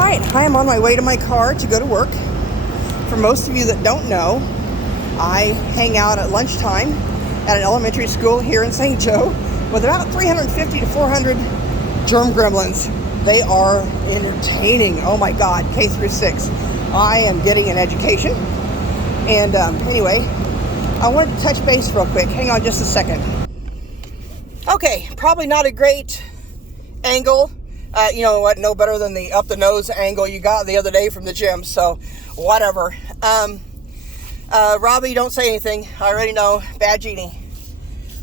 Alright, I am on my way to my car to go to work. For most of you that don't know, I hang out at lunchtime at an elementary school here in St. Joe with about 350 to 400 germ gremlins. They are entertaining. Oh my God, K through 6. I am getting an education. And anyway, I wanted to touch base real quick. Hang on just a second. Okay, probably not a great angle. You know what, no better than the up the nose angle you got the other day from the gym, so whatever. Robbie, don't say anything. I already know, bad genie.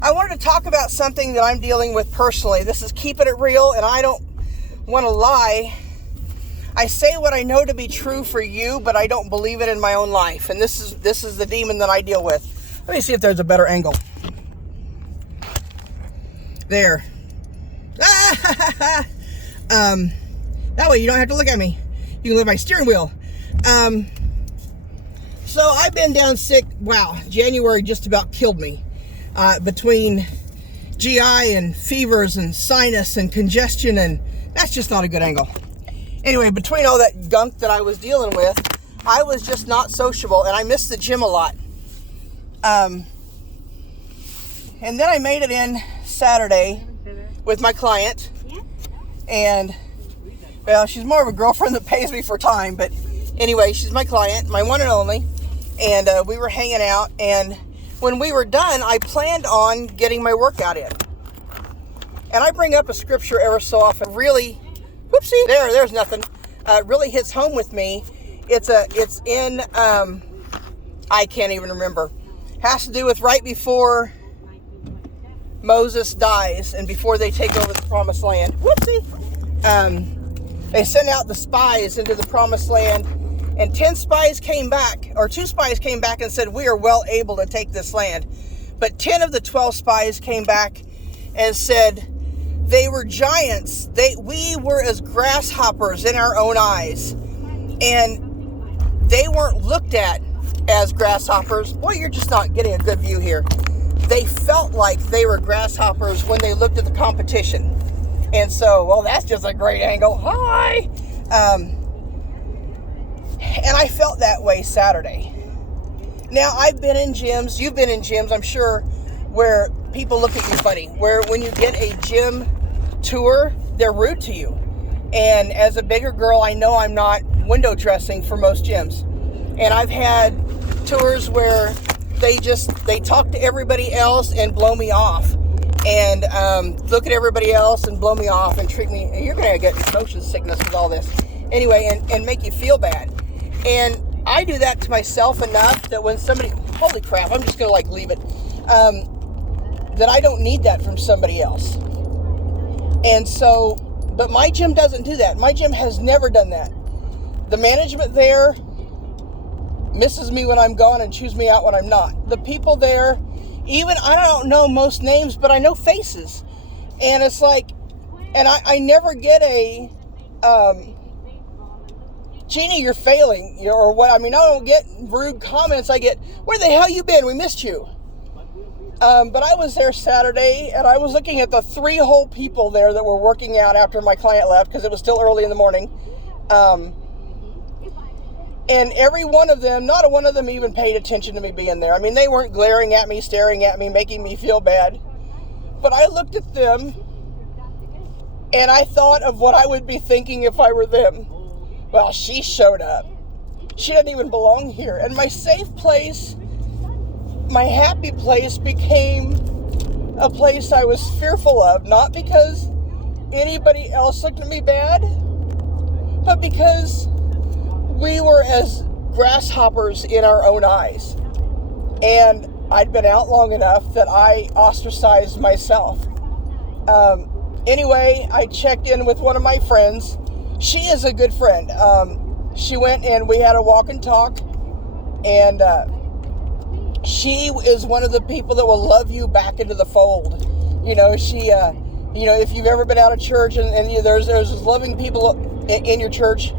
I wanted to talk about something that I'm dealing with personally. This is keeping it real, and I don't want to lie. I say what I know to be true for you, but I don't believe it in my own life, and this is the demon that I deal with. Let me see if there's a better angle. There. That way you don't have to look at me. You can look at my steering wheel. So I've been down sick. Wow, January just about killed me. Between GI and fevers and sinus and congestion, and that's just not a good angle. Anyway, between all that gunk that I was dealing with, I was just not sociable, and I missed the gym a lot. And then I made it in Saturday with my client. And, well, she's more of a girlfriend that pays me for time, but anyway, she's my client, my one and only, and we were hanging out, and when we were done, I planned on getting my workout in. And I bring up a scripture ever so often, really, whoopsie, there's nothing, really hits home with me. It's in, I can't even remember, has to do with right before Moses dies and before they take over the promised land. Whoopsie. They sent out the spies into the promised land, and 2 spies came back and said, we are well able to take this land. But 10 of the 12 spies came back and said, they were giants. We were as grasshoppers in our own eyes. And they weren't looked at as grasshoppers. Boy, you're just not getting a good view here. They felt like they were grasshoppers when they looked at the competition. And so, well, that's just a great angle. Hi! And I felt that way Saturday. Now, I've been in gyms, you've been in gyms, I'm sure, where people look at you funny. Where when you get a gym tour, they're rude to you. And as a bigger girl, I know I'm not window dressing for most gyms. And I've had tours where they talk to everybody else and blow me off, and look at everybody else and blow me off and treat me. You're gonna get motion sickness with all this, anyway, and make you feel bad. And I do that to myself enough that when somebody, holy crap, I'm just gonna leave it. That I don't need that from somebody else. And so, but my gym doesn't do that. My gym has never done that. The management there misses me when I'm gone and chews me out when I'm not. The people there, even, I don't know most names, but I know faces. And it's like, and I never get a, Jeannie, you're failing, or what. I mean, I don't get rude comments. I get, where the hell you been? We missed you. But I was there Saturday, and I was looking at the 3 whole people there that were working out after my client left, because it was still early in the morning. And every one of them, not one of them even paid attention to me being there. I mean, they weren't glaring at me, staring at me, making me feel bad. But I looked at them, and I thought of what I would be thinking if I were them. Well, she showed up. She didn't even belong here. And my safe place, my happy place, became a place I was fearful of. Not because anybody else looked at me bad, but because we were as grasshoppers in our own eyes. And I'd been out long enough that I ostracized myself. Anyway, I checked in with one of my friends. She is a good friend. She went and we had a walk and talk. And she is one of the people that will love you back into the fold. You know, she, if you've ever been out of church and there's loving people in your church,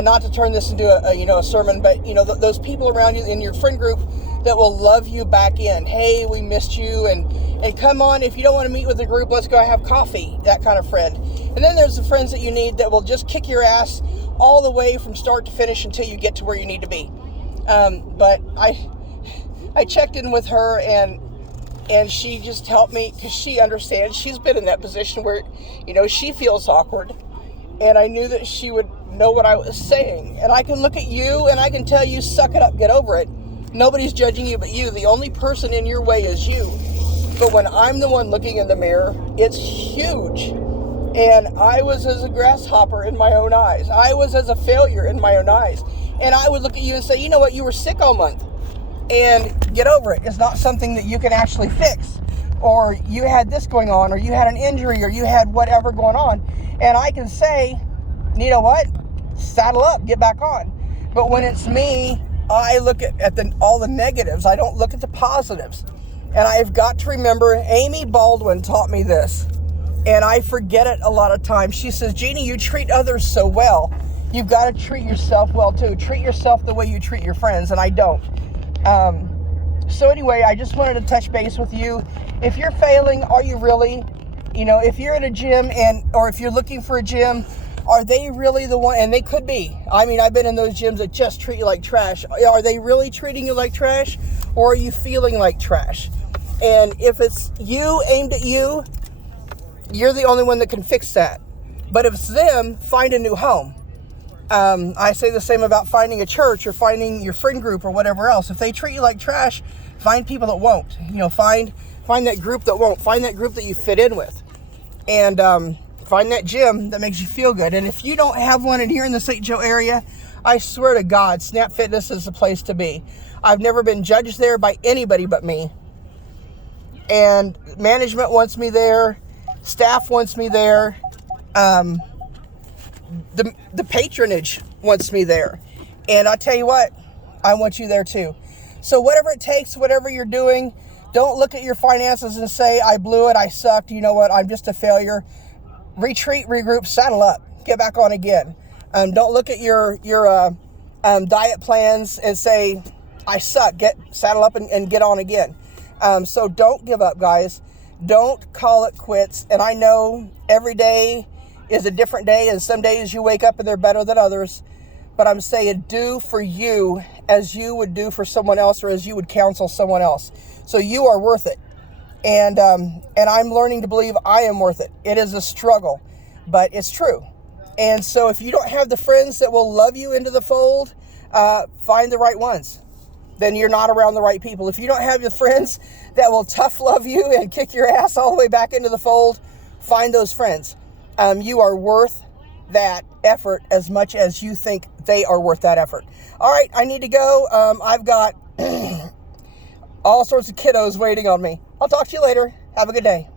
not to turn this into a sermon, but those people around you in your friend group that will love you back in. Hey, we missed you, and come on, if you don't want to meet with the group, let's go have coffee. That kind of friend. And then there's the friends that you need that will just kick your ass all the way from start to finish until you get to where you need to be. But I checked in with her, and she just helped me because she understands. She's been in that position where, she feels awkward. And I knew that she would know what I was saying. And I can look at you and I can tell you, suck it up, get over it. Nobody's judging you but you. The only person in your way is you. But when I'm the one looking in the mirror, it's huge. And I was as a grasshopper in my own eyes. I was as a failure in my own eyes. And I would look at you and say, you know what, you were sick all month. And get over it. It's not something that you can actually fix. Or you had this going on, or you had an injury, or you had whatever going on. And I can say, you know what, saddle up, get back on. But when it's me, I look at all the negatives. I don't look at the positives. And I've got to remember, Amy Baldwin taught me this. And I forget it a lot of times. She says, Jeannie, you treat others so well. You've got to treat yourself well too. Treat yourself the way you treat your friends. And I don't. So anyway, I just wanted to touch base with you. If you're failing, are you really? If you're in a gym or if you're looking for a gym, are they really the one? And they could be. I mean, I've been in those gyms that just treat you like trash. Are they really treating you like trash? Or are you feeling like trash? And if it's you, aimed at you, you're the only one that can fix that. But if it's them, find a new home. I say the same about finding a church or finding your friend group or whatever else. If they treat you like trash, find people that won't. Find that group that won't. Find that group that you fit in with. And find that gym that makes you feel good. And if you don't have one and you're in the St. Joe area, I swear to God, Snap Fitness is the place to be. I've never been judged there by anybody but me. And management wants me there. Staff wants me there. The patronage wants me there. And I tell you what, I want you there too. So whatever it takes, whatever you're doing, don't look at your finances and say, I blew it, I sucked, you know what, I'm just a failure. Retreat, regroup, saddle up, get back on again. Don't look at your diet plans and say, I suck, saddle up and get on again. So don't give up, guys. Don't call it quits. And I know every day is a different day, and some days you wake up and they're better than others. But I'm saying do for you as you would do for someone else, or as you would counsel someone else. So you are worth it. And I'm learning to believe I am worth it. It is a struggle, but it's true. And so if you don't have the friends that will love you into the fold, find the right ones. Then you're not around the right people. If you don't have the friends that will tough love you and kick your ass all the way back into the fold, find those friends. You are worth that effort as much as you think they are worth that effort. All right, I need to go. I've got all sorts of kiddos waiting on me. I'll talk to you later. Have a good day.